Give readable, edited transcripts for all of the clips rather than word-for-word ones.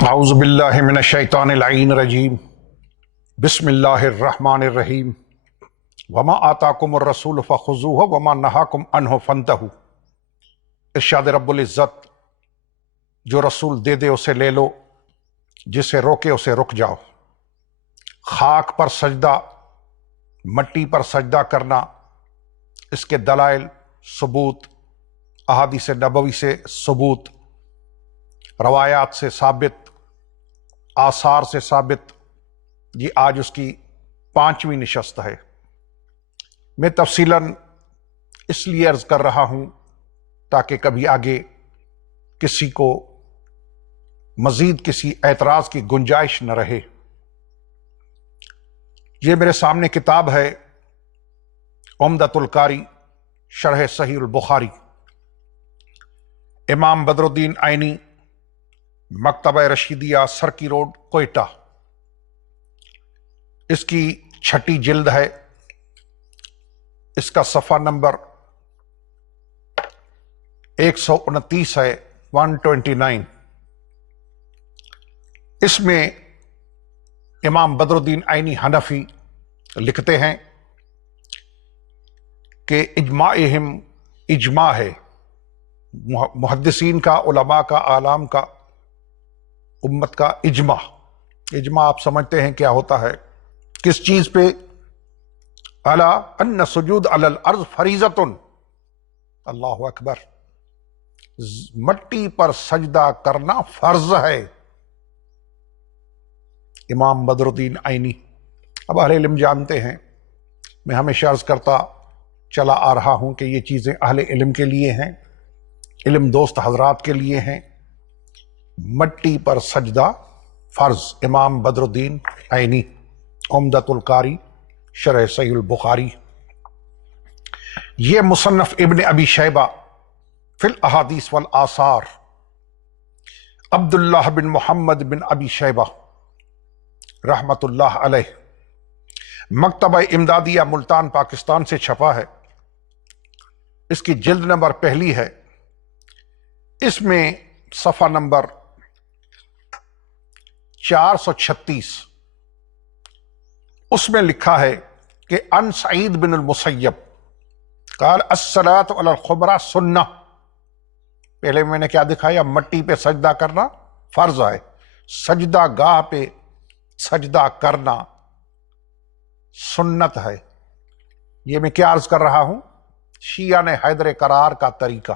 اعوذ باللہ من الشیطان اللعین الرجیم بسم اللہ الرحمن الرحیم وما آتاکم الرسول فخذوہ وما نہاکم عنہ فانتہوا۔ ارشاد رب العزت، جو رسول دے دے اسے لے لو، جسے روکے اسے رک جاؤ۔ خاک پر سجدہ، مٹی پر سجدہ کرنا، اس کے دلائل، ثبوت، احادیث نبوی سے ثبوت، روایات سے ثابت، آثار سے ثابت، یہ آج اس کی 5ویں نشست ہے۔ میں تفصیلاً اس لیے عرض کر رہا ہوں تاکہ کبھی آگے کسی کو مزید کسی اعتراض کی گنجائش نہ رہے۔ یہ میرے سامنے کتاب ہے عمدۃ القاری شرح صحیح البخاری، امام بدر الدین عینی، مکتبہ رشیدیہ، سرکی روڈ، کوئٹہ۔ اس کی 6ٹی جلد ہے۔ اس کا صفحہ نمبر 129 ہے، 129۔ اس میں امام بدر الدین عینی حنفی لکھتے ہیں کہ اجماعہم اجماع ہے، محدثین کا، علماء کا، اعلام کا، امت کا اجماع۔ اجماع آپ سمجھتے ہیں کیا ہوتا ہے، کس چیز پہ؟ الا ان سجود علی الارض فریضۃ، اللہ اکبر، مٹی پر سجدہ کرنا فرض ہے۔ امام بدر الدین عینی۔ اب اہل علم جانتے ہیں، میں ہمیشہ عرض کرتا چلا آ رہا ہوں کہ یہ چیزیں اہل علم کے لیے ہیں، علم دوست حضرات کے لیے ہیں۔ مٹی پر سجدہ فرض، امام بدر الدین عینی، عمدۃ القاری شرح صحیح البخاری۔ یہ مصنف ابن ابی شیبہ فی الاحادیث والآثار، عبداللہ بن محمد بن ابی شیبہ رحمت اللہ علیہ، مکتبہ امدادیہ ملتان پاکستان سے چھپا ہے۔ اس کی جلد نمبر 1 ہے۔ اس میں صفحہ نمبر 436، اس میں لکھا ہے کہ ان سعید بن المسیب قال الصلاۃ علی الخمرہ سنہ۔ پہلے میں نے کیا دکھایا؟ مٹی پہ سجدہ کرنا فرض ہے، سجدہ گاہ پہ سجدہ کرنا سنت ہے۔ یہ میں کیا عرض کر رہا ہوں؟ شیعہ نے حیدر قرار کا طریقہ،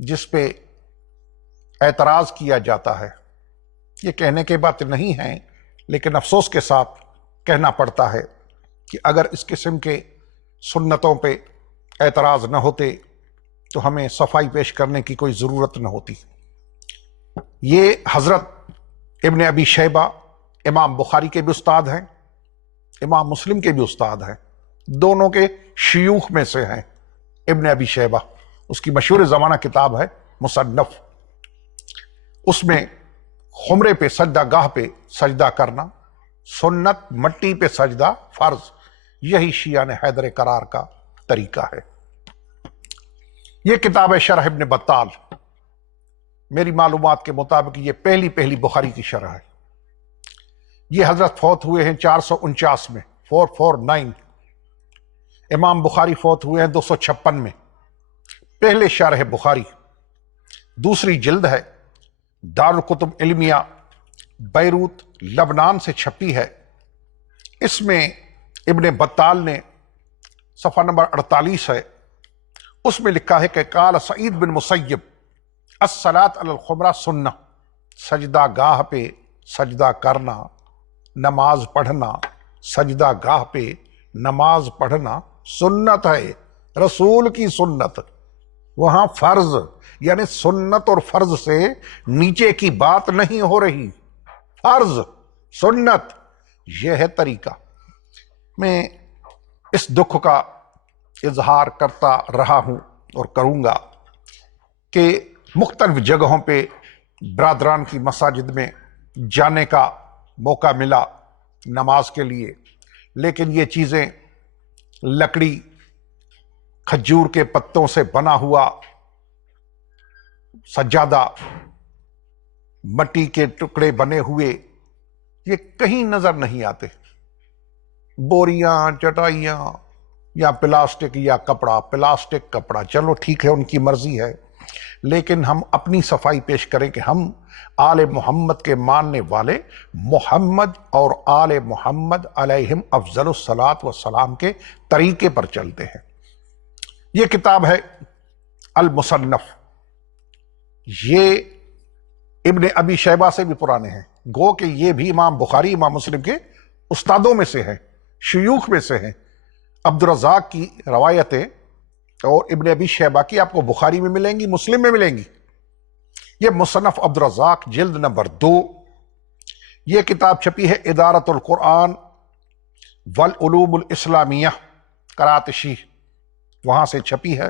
جس پہ اعتراض کیا جاتا ہے۔ یہ کہنے کی بات نہیں ہے، لیکن افسوس کے ساتھ کہنا پڑتا ہے کہ اگر اس قسم کے سنتوں پہ اعتراض نہ ہوتے تو ہمیں صفائی پیش کرنے کی کوئی ضرورت نہ ہوتی۔ یہ حضرت ابن ابی شیبہ امام بخاری کے بھی استاد ہیں، امام مسلم کے بھی استاد ہیں، دونوں کے شیوخ میں سے ہیں ابن ابی شیبہ۔ اس کی مشہور زمانہ کتاب ہے مصنف۔ اس میں خمرے پہ سجدہ گاہ پہ سجدہ کرنا سنت، مٹی پہ سجدہ فرض، یہی شیعہ نے حیدر قرار کا طریقہ ہے۔ یہ کتاب ہے شرح ابن بطال، میری معلومات کے مطابق یہ پہلی بخاری کی شرح ہے۔ یہ حضرت فوت ہوئے ہیں 449 میں، 449۔ امام بخاری فوت ہوئے ہیں 256 میں۔ پہلے شرح بخاری، دوسری جلد ہے، دارالکتب علمیہ بیروت لبنان سے چھپی ہے۔ اس میں ابن بطال نے صفحہ نمبر 48 ہے، اس میں لکھا ہے کہ قال سعید بن مسیب الصلاۃ علی الخمرہ سنہ، سجدہ گاہ پہ سجدہ کرنا، نماز پڑھنا، سجدہ گاہ پہ نماز پڑھنا سنت ہے، رسول کی سنت۔ وہاں فرض، یعنی سنت اور فرض سے نیچے کی بات نہیں ہو رہی، فرض سنت، یہ ہے طریقہ۔ میں اس دکھ کا اظہار کرتا رہا ہوں اور کروں گا کہ مختلف جگہوں پہ برادران کی مساجد میں جانے کا موقع ملا نماز کے لیے، لیکن یہ چیزیں لکڑی، کھجور کے پتوں سے بنا ہوا سجادہ، مٹی کے ٹکڑے بنے ہوئے یہ کہیں نظر نہیں آتے. بوریاں، چٹائیاں یا پلاسٹک یا کپڑا، پلاسٹک کپڑا چلو ٹھیک ہے ان کی مرضی ہے، لیکن ہم اپنی صفائی پیش کریں کہ ہم آل محمد کے ماننے والے محمد اور آل محمد علیہم افضل الصلاۃ والسلام کے طریقے پر چلتے ہیں. یہ کتاب ہے المصنف. یہ ابن ابی شیبہ سے بھی پرانے ہیں، گو کہ یہ بھی امام بخاری امام مسلم کے استادوں میں سے ہیں، شیوخ میں سے ہیں. عبد الرزاق کی روایتیں اور ابن ابی شیبہ کی آپ کو بخاری میں ملیں گی، مسلم میں ملیں گی. یہ مصنف عبد الرزاق جلد نمبر 2. یہ کتاب چھپی ہے ادارت القرآن والعلوم الاسلامیہ کراتشی، وہاں سے چھپی ہے.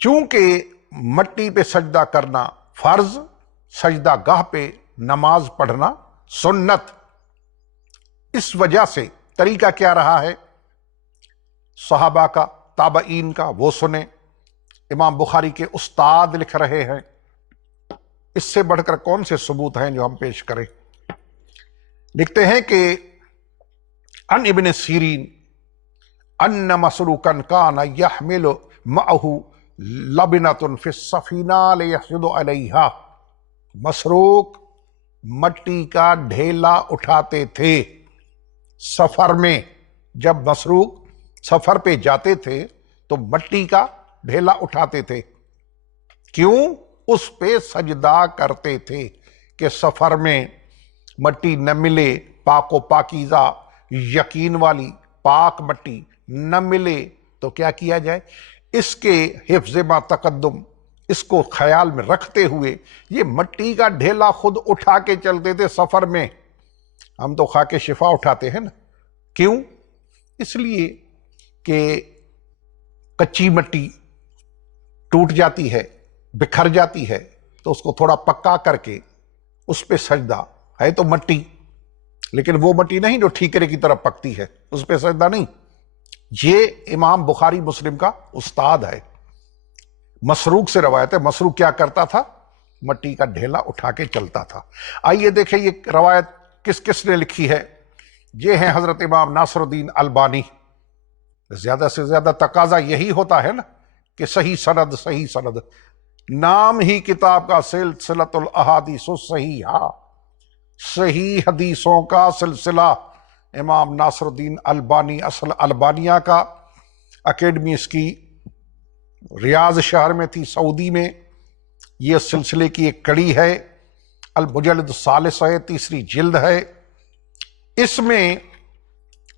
چونکہ مٹی پہ سجدہ کرنا فرض، سجدہ گاہ پہ نماز پڑھنا سنت، اس وجہ سے طریقہ کیا رہا ہے صحابہ کا، تابعین کا، وہ سنیں. امام بخاری کے استاد لکھ رہے ہیں، اس سے بڑھ کر کون سے ثبوت ہیں جو ہم پیش کریں. لکھتے ہیں کہ ان ابن سیرین ان مسروقا کان یحمل معه لبنۃ فی السفینہ لیسجد علیہا. مسروق مٹی کا ڈھیلا اٹھاتے تھے سفر میں. جب مسروق سفر پہ جاتے تھے تو مٹی کا ڈھیلا اٹھاتے تھے. کیوں؟ اس پہ سجدہ کرتے تھے کہ سفر میں مٹی نہ ملے، پاک و پاکیزہ یقین والی پاک مٹی نہ ملے تو کیا کیا جائے. اس کے حفظ ما تقدم، اس کو خیال میں رکھتے ہوئے یہ مٹی کا ڈھیلا خود اٹھا کے چلتے تھے سفر میں. ہم تو خاک شفا اٹھاتے ہیں نا. کیوں؟ اس لیے کہ کچی مٹی ٹوٹ جاتی ہے، بکھر جاتی ہے، تو اس کو تھوڑا پکا کر کے اس پہ سجدہ ہے تو مٹی، لیکن وہ مٹی نہیں جو ٹھیکرے کی طرف پکتی ہے، اس پہ سجدہ نہیں. یہ امام بخاری مسلم کا استاد ہے. مسروق سے روایت ہے. مسروق کیا کرتا تھا؟ مٹی کا ڈھیلا اٹھا کے چلتا تھا. آئیے دیکھیں یہ روایت کس کس نے لکھی ہے. یہ ہیں حضرت امام ناصر الدین البانی. زیادہ سے زیادہ تقاضا یہی ہوتا ہے نا کہ صحیح سند، صحیح سند. نام ہی کتاب کا سلسلۃ الاحادیث الصحیحہ، صحیح حدیثوں کا سلسلہ. امام ناصر الدین البانی، اصل البانیہ کا، اکیڈمی اس کی ریاض شہر میں تھی سعودی میں. یہ سلسلے کی ایک کڑی ہے. المجلد الثالث ہے، 3 جلد ہے. اس میں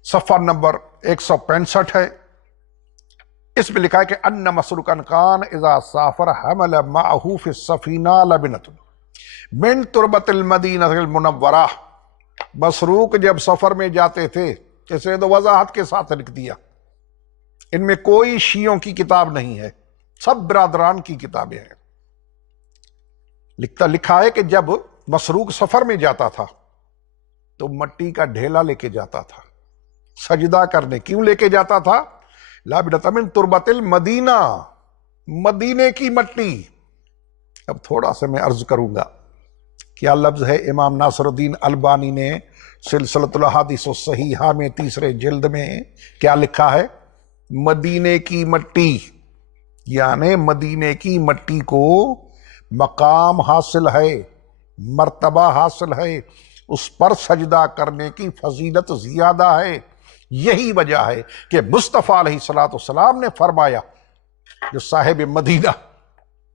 صفحہ نمبر 165 ہے. اس میں لکھا ہے کہ ان مسروقا کان اذا سافر حمل معه فی السفینہ لبنۃ من تربۃ المدینہ المنورہ. مسروق جب سفر میں جاتے تھے، اسے تو وضاحت کے ساتھ لکھ دیا. ان میں کوئی شیعوں کی کتاب نہیں ہے، سب برادران کی کتابیں ہیں. لکھا ہے کہ جب مسروق سفر میں جاتا تھا تو مٹی کا ڈھیلا لے کے جاتا تھا سجدہ کرنے. کیوں لے کے جاتا تھا؟ لابنۃ من تربۃ المدینہ، مدینے کی مٹی. اب تھوڑا سا میں عرض کروں گا. کیا لفظ ہے؟ امام ناصر الدین البانی نے سلسلۃ الاحادیث الصحیحہ میں 3 جلد میں کیا لکھا ہے؟ مدینے کی مٹی. یعنی مدینے کی مٹی کو مقام حاصل ہے، مرتبہ حاصل ہے، اس پر سجدہ کرنے کی فضیلت زیادہ ہے. یہی وجہ ہے کہ مصطفیٰ علیہ السلام نے فرمایا، جو صاحب مدینہ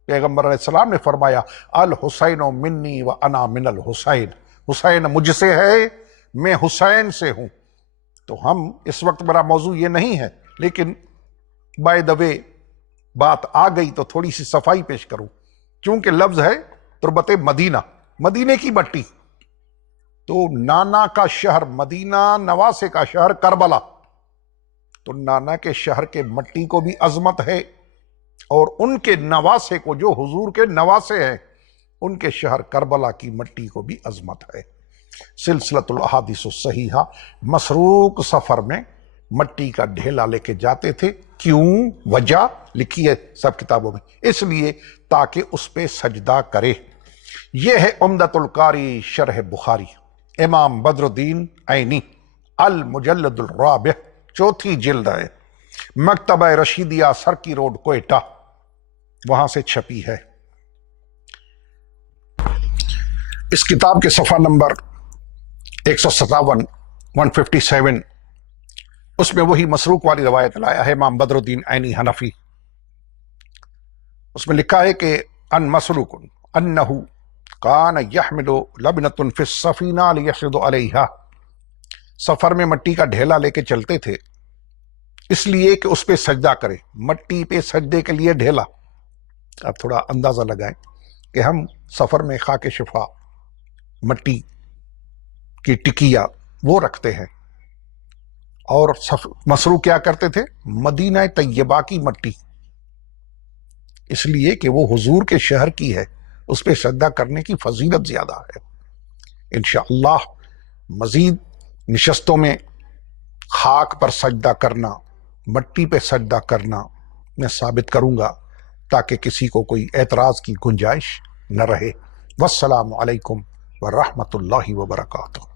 پیغمبر علیہ السلام نے فرمایا، الحسین منی و انا من الحسین. حسین مجھ سے ہے، میں حسین سے ہوں. تو ہم اس وقت میرا موضوع یہ نہیں ہے، لیکن بائی دا وے بات آ گئی تو تھوڑی سی صفائی پیش کروں. چونکہ لفظ ہے تربت مدینہ، مدینے کی مٹی. تو نانا کا شہر مدینہ، نواسے کا شہر کربلا. تو نانا کے شہر کے مٹی کو بھی عظمت ہے، اور ان کے نواسے کو، جو حضور کے نواسے ہیں، ان کے شہر کربلا کی مٹی کو بھی عظمت ہے. سلسلۃ الاحادیث الصحیحہ. مسروق سفر میں مٹی کا ڈھیلا لے کے جاتے تھے. کیوں؟ وجہ لکھی ہے سب کتابوں میں. اس لیے تاکہ اس پہ سجدہ کرے. یہ ہے عمدۃ القاری شرح بخاری، امام بدر الدین عینی، المجلد الرابع، چوتھی جلد ہے، مکتبہ رشیدیہ، سرکی روڈ، کوئٹہ، وہاں سے چھپی ہے۔ اس کتاب کے صفحہ نمبر 157 157، اس میں وہی مسروق والی روایت لایا ہے امام بدر الدین عینی حنفی۔ اس میں لکھا ہے کہ ان مسروق انہ کان یحمل لبنۃ فی السفینہ لیسجد علیہا، سفر میں مٹی کا ڈھیلا لے کے چلتے تھے اس لیے کہ اس پہ سجدہ کرے، مٹی پہ سجدے کے لیے ڈھیلا۔ اب تھوڑا اندازہ لگائیں کہ ہم سفر میں خاک شفا، مٹی کی ٹکیا وہ رکھتے ہیں، اور مسروق کیا کرتے تھے؟ مدینہ طیبہ کی مٹی، اس لیے کہ وہ حضور کے شہر کی ہے، اس پہ سجدہ کرنے کی فضیلت زیادہ ہے۔ انشاءاللہ مزید نشستوں میں خاک پر سجدہ کرنا، مٹی پہ سجدہ کرنا میں ثابت کروں گا تاکہ کسی کو کوئی اعتراض کی گنجائش نہ رہے۔ والسلام علیکم ورحمۃ اللہ وبرکاتہ۔